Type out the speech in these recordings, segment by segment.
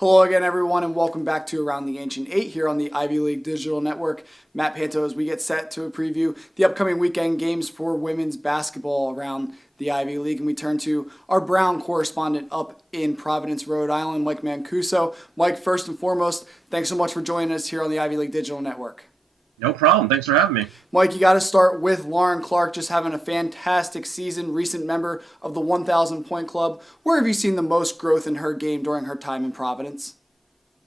Hello again, everyone, and welcome back to Around the Ancient Eight here on the Ivy League Digital Network. Matt Panto, as we get set to preview the upcoming weekend games for women's basketball around the Ivy League, and we turn to our Brown correspondent up in Providence, Rhode Island, Mike Mancuso. Mike, first and foremost, thanks so much for joining us here on the Ivy League Digital Network. No problem. Thanks for having me. Mike, you got to start with Lauren Clark, just having a fantastic season, recent member of the 1,000 Point Club. Where have you seen the most growth in her game during her time in Providence?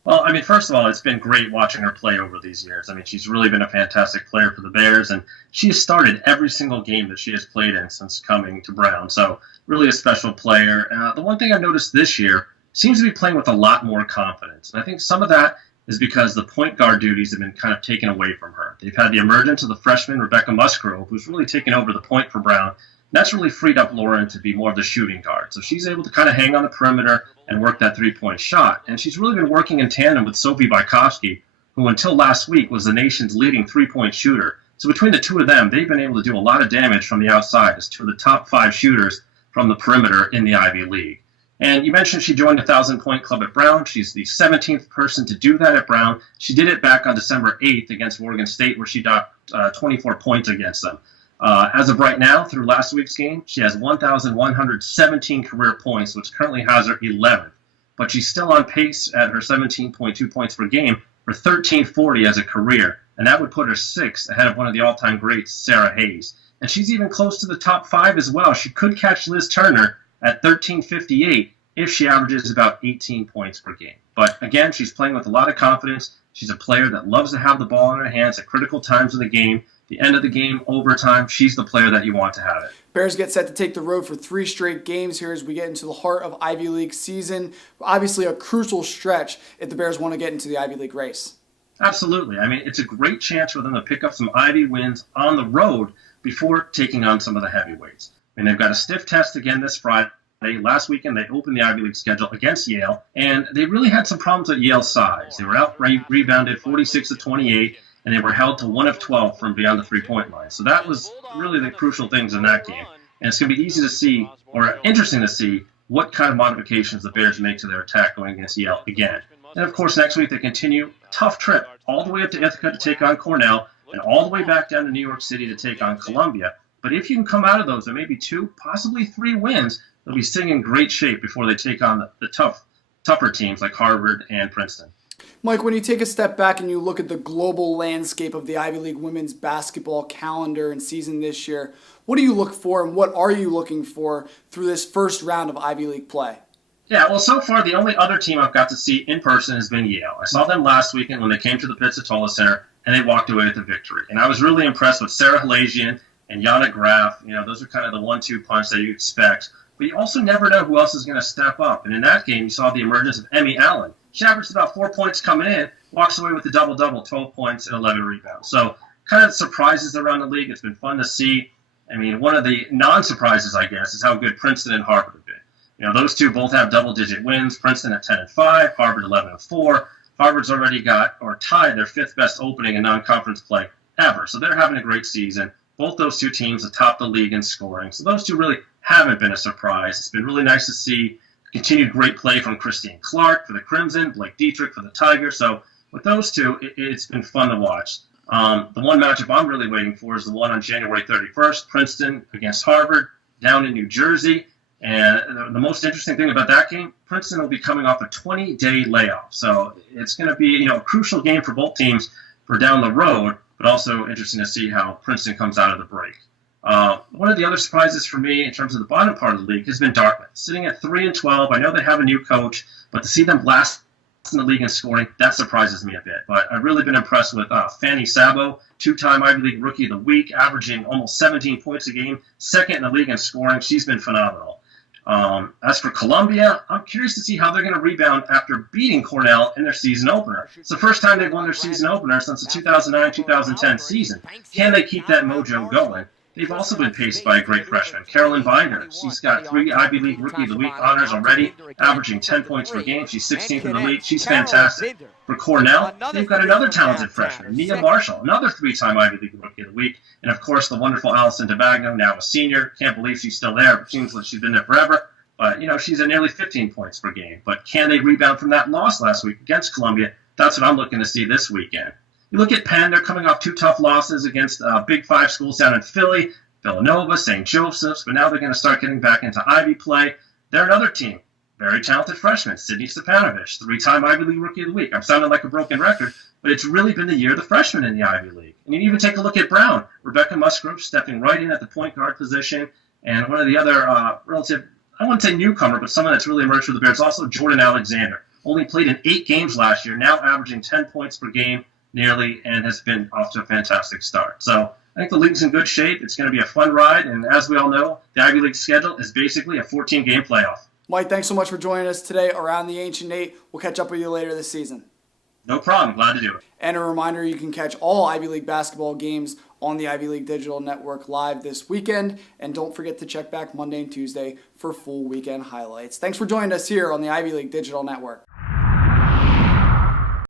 Well, first of all, it's been great watching her play over these years. She's really been a fantastic player for the Bears, and she has started every single game that she has played in since coming to Brown. So really a special player. The one thing I've noticed this year, seems to be playing with a lot more confidence. And I think some of that is because the point guard duties have been kind of taken away from her. They've had the emergence of the freshman Rebecca Musgrove, who's really taken over the point for Brown. And that's really freed up Lauren to be more of the shooting guard. So she's able to kind of hang on the perimeter and work that three-point shot. And she's really been working in tandem with Sophie Bykowski, who until last week was the nation's leading three-point shooter. So between the two of them, they've been able to do a lot of damage from the outside as two of the top 5 shooters from the perimeter in the Ivy League. And you mentioned she joined the 1,000 Point Club at Brown. She's the 17th person to do that at Brown. She did it back on December 8th against Morgan State, where she got 24 points against them. As of right now, through last week's game, she has 1,117 career points, which currently has her 11th. But she's still on pace at her 17.2 points per game for 1,340 as a career. And that would put her 6th ahead of one of the all-time greats, Sarah Hayes. And she's even close to the top 5 as well. She could catch Liz Turner at 1358 if she averages about 18 points per game. But again, she's playing with a lot of confidence. She's a player that loves to have the ball in her hands at critical times of the game. The end of the game, overtime, she's the player that you want to have it. Bears get set to take the road for 3 straight games here as we get into the heart of Ivy League season. Obviously a crucial stretch if the Bears want to get into the Ivy League race. Absolutely. It's a great chance for them to pick up some Ivy wins on the road before taking on some of the heavyweights. They've got a stiff test again this Friday. Last weekend, they opened the Ivy League schedule against Yale, and they really had some problems at Yale's size. They were rebounded 46-28, and they were held to 1 of 12 from beyond the three-point line. So that was really the crucial things in that game. And it's going to be easy to see, or interesting to see, what kind of modifications the Bears make to their attack going against Yale again. And, of course, next week they continue a tough trip all the way up to Ithaca to take on Cornell, and all the way back down to New York City to take on Columbia. But if you can come out of those, there may be 2, possibly 3 wins. They'll be sitting in great shape before they take on the tougher teams like Harvard and Princeton. Mike, when you take a step back and you look at the global landscape of the Ivy League women's basketball calendar and season this year, what do you look for and what are you looking for through this first round of Ivy League play? Yeah, well, so far the only other team I've got to see in person has been Yale. I saw them last weekend when they came to the Pizzatola Center and they walked away with a victory. And I was really impressed with Sarah Halajian and Yana Graf. Those are kind of the 1-2 punch that you expect. But you also never know who else is going to step up. And in that game, you saw the emergence of Emmy Allen. She averaged about 4 points coming in, walks away with a double-double, 12 points and 11 rebounds. So kind of surprises around the league. It's been fun to see. One of the non-surprises, I guess, is how good Princeton and Harvard have been. Those two both have double-digit wins. Princeton at 10-5, Harvard 11-4. Harvard's already got or tied their 5th best opening in non-conference play ever. So they're having a great season. Both those two teams atop the league in scoring. So those two really haven't been a surprise. It's been really nice to see continued great play from Christine Clark for the Crimson, Blake Dietrich for the Tigers. So with those two, it's been fun to watch. The one matchup I'm really waiting for is the one on January 31st, Princeton against Harvard down in New Jersey. And the most interesting thing about that game, Princeton will be coming off a 20-day layoff. So it's going to be a crucial game for both teams for down the road, but also interesting to see how Princeton comes out of the break. One of the other surprises for me in terms of the bottom part of the league has been Dartmouth, sitting at 3-12. I know they have a new coach, but to see them last in the league in scoring, that surprises me a bit. But I've really been impressed with Fanny Sabo, 2-time Ivy League Rookie of the Week, averaging almost 17 points a game, 2nd in the league in scoring. She's been phenomenal. As for Columbia, I'm curious to see how they're going to rebound after beating Cornell in their season opener. It's the first time they've won their season opener since the 2009-2010 season. Can they keep that mojo going? They've also been paced by a great freshman, Carolyn Binder. She's got 3 Ivy League Rookie of the Week honors already, averaging 10 points per game. She's 16th in the league. She's fantastic. For Cornell, they've got another talented freshman, Mia Marshall, another 3-time Ivy League Rookie of the Week. And, of course, the wonderful Allison DeBagno, now a senior. Can't believe she's still there. It seems like she's been there forever. But, she's at nearly 15 points per game. But can they rebound from that loss last week against Columbia? That's what I'm looking to see this weekend. You look at Penn, they're coming off 2 tough losses against Big 5 schools down in Philly, Villanova, St. Joseph's, but now they're going to start getting back into Ivy play. They're another team. Very talented freshman, Sydney Stepanovich, 3-time Ivy League Rookie of the Week. I'm sounding like a broken record, but it's really been the year of the freshmen in the Ivy League. And you even take a look at Brown. Rebecca Musgrove stepping right in at the point guard position. And one of the other relative, I wouldn't say newcomer, but someone that's really emerged for the Bears, also Jordan Alexander. Only played in 8 games last year, now averaging 10 points per game nearly, and has been off to a fantastic start. So I think the league's in good shape. It's going to be a fun ride. And as we all know, the Ivy League schedule is basically a 14-game playoff. Mike, thanks so much for joining us today around the Ancient 8. We'll catch up with you later this season. No problem. Glad to do it. And a reminder, you can catch all Ivy League basketball games on the Ivy League Digital Network live this weekend. And don't forget to check back Monday and Tuesday for full weekend highlights. Thanks for joining us here on the Ivy League Digital Network.